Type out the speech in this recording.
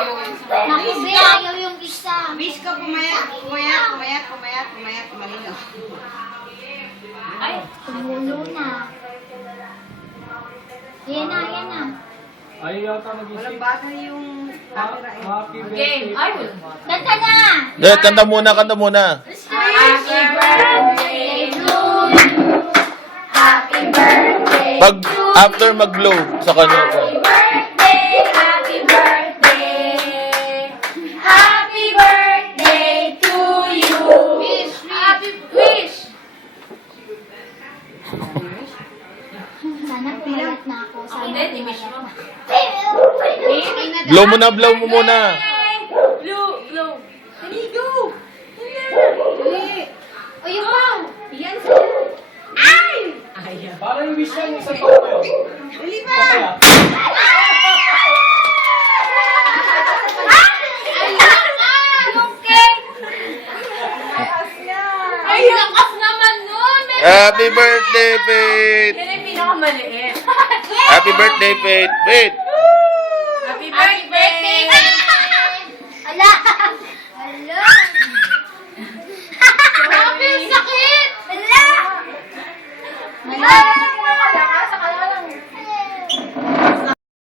Naku, be, ayaw yung isa. Wish ko pumayat, malinaw. Ay, Tumulo na. Yan na. Ayaw yata Walang mag-isip. bata yung camera eh. Happy game. birthday. Ay, wala. Kanta na! Dahil, kanta muna. Happy birthday to you. Happy birthday. Pag after mag-blow sa kanya. Happy birthday. Happy birthday. Happy birthday to you. Happy wish. Sana pumayat na ako. Sana Hindi, di wish mo. Blow mo muna. Blow. Dali, go. O yung pang! Yan sa'yo. Ay! Ayaw. Parang yung wish lang isang taon kayo. Dali pa! Papaya. Yung cake! Ay, lakas naman nun! Happy birthday, Faith! Yan ang pinakamaliit. Happy birthday, Faith! Faith!